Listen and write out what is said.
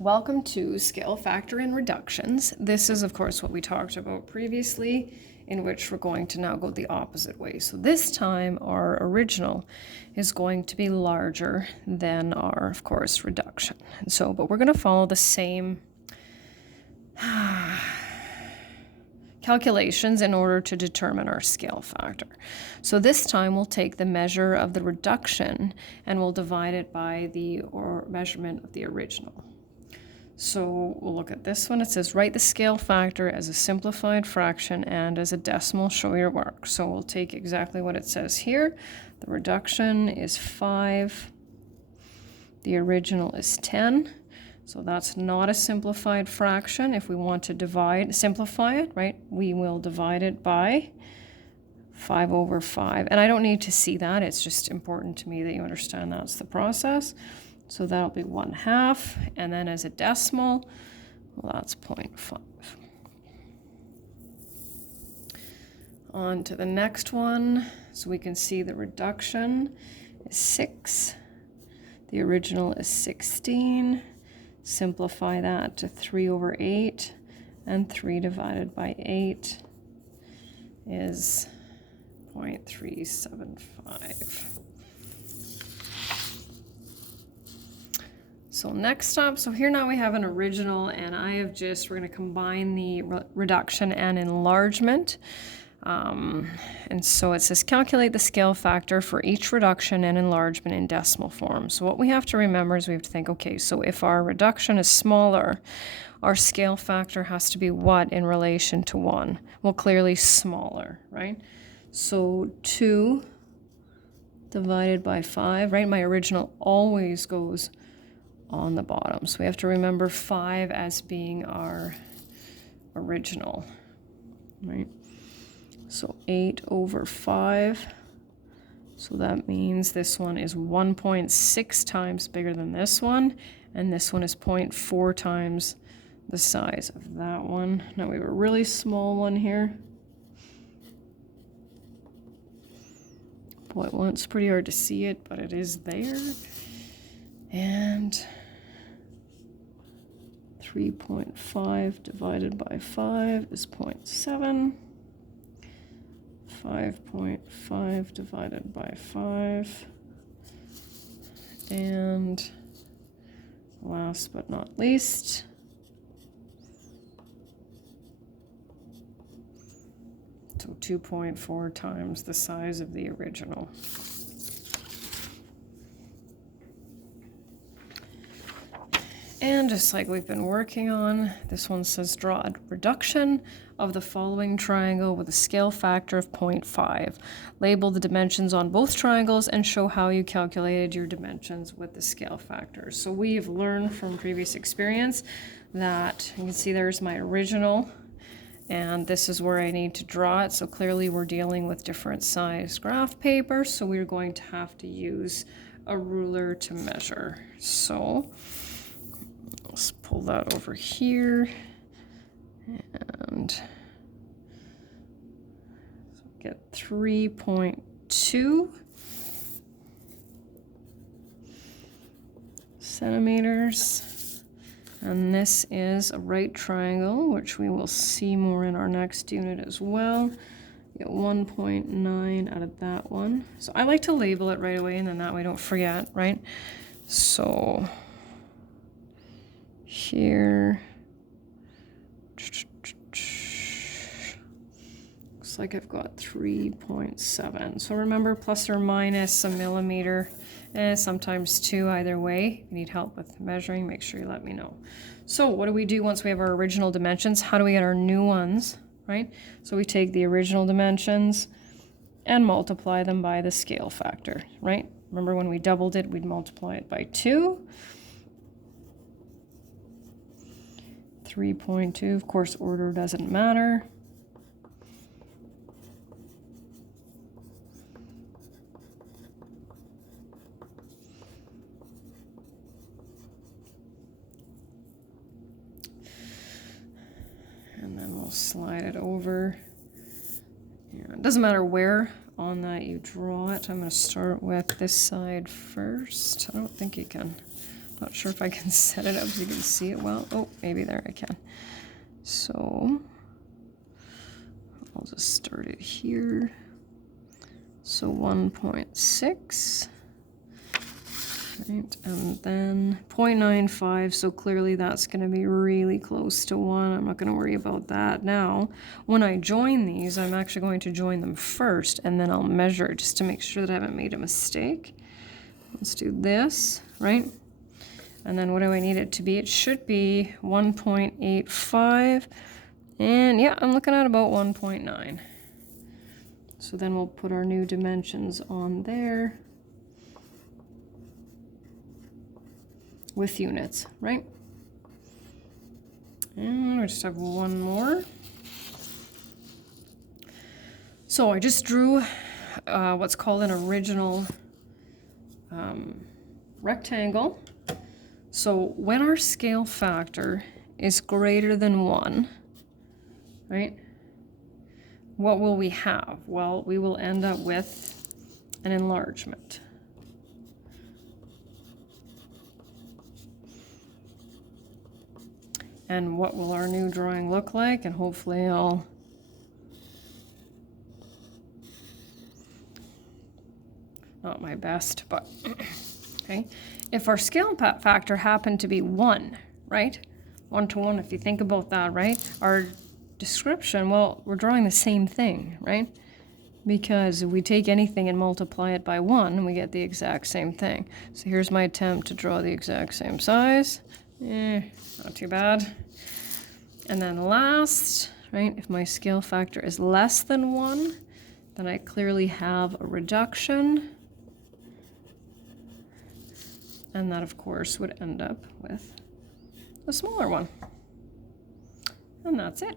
Welcome to Scale Factor and Reductions. This is, of course, what we talked about previously, in which we're going to now go the opposite way. So this time, our original is going to be larger than our, of course, reduction. And so, but we're going to follow the same calculations in order to determine our scale factor. So this time we'll take the measure of the reduction and we'll divide it by the measurement of the original. So we'll look at this one. It says write the scale factor as a simplified fraction and as a decimal, show your work. So we'll take exactly what it says here. The reduction is 5. The original is 10. So that's not a simplified fraction. If we want to simplify it, right, we will divide it by 5 over 5. And I don't need to see that. It's just important to me that you understand that's the process. So that'll be 1/2. And then as a decimal, well, that's 0.5. On to the next one. So we can see the reduction is 6. The original is 16. Simplify that to 3 over 8, and 3 divided by 8 is 0.375. So next up, so here now we have an original, and we're going to combine the reduction and enlargement. And so it says calculate the scale factor for each reduction and enlargement in decimal form. So what we have to remember is we have to think, okay, so if our reduction is smaller, our scale factor has to be what in relation to 1? Well, clearly smaller, right? So 2 divided by 5, right? My original always goes on the bottom. So we have to remember 5 as being our original, right? So 8 over 5. So that means this one is 1.6 times bigger than this one, and this one is 0.4 times the size of that one. Now we have a really small one here. 0.1, it's pretty hard to see it, but it is there. And 3.5 divided by 5 is 0.7. 5.5 divided by 5. And last but not least, so 2.4 times the size of the original. And just like we've been working on, this one says draw a reduction of the following triangle with a scale factor of 0.5. Label the dimensions on both triangles and show how you calculated your dimensions with the scale factor. So we've learned from previous experience that you can see there's my original, and this is where I need to draw it. So clearly we're dealing with different size graph paper, so we're going to have to use a ruler to measure. So let's pull that over here and get 3.2 centimeters. And this is a right triangle, which we will see more in our next unit as well. Get 1.9 out of that one. So I like to label it right away, and then that way I don't forget, right? So here, looks like I've got 3.7. So remember, plus or minus a millimeter, sometimes 2 either way. If you need help with measuring, make sure you let me know. So what do we do once we have our original dimensions? How do we get our new ones, right? So we take the original dimensions and multiply them by the scale factor, right? Remember when we doubled it, we'd multiply it by 2. 3.2, of course, order doesn't matter. And then we'll slide it over. Yeah, it doesn't matter where on that you draw it. I'm going to start with this side first. I don't think you can Not sure if I can set it up so you can see it well. Oh, maybe there I can. So I'll just start it here. So 1.6. Right, and then 0.95, so clearly that's going to be really close to 1. I'm not going to worry about that now. When I join these, I'm actually going to join them first, and then I'll measure just to make sure that I haven't made a mistake. Let's do this, right? And then what do I need it to be? It should be 1.85, and yeah, I'm looking at about 1.9. So then we'll put our new dimensions on there. With units, right? And I just have one more. So I just drew what's called an original rectangle. So when our scale factor is greater than 1, right? What will we have? Well, we will end up with an enlargement. And what will our new drawing look like? And hopefully I'll not my best, but okay. If our scale factor happened to be 1, right? 1 to 1, if you think about that, right? Our description, well, we're drawing the same thing, right? Because if we take anything and multiply it by 1, we get the exact same thing. So here's my attempt to draw the exact same size. Not too bad. And then last, right, if my scale factor is less than 1, then I clearly have a reduction. And that, of course, would end up with a smaller one. And that's it.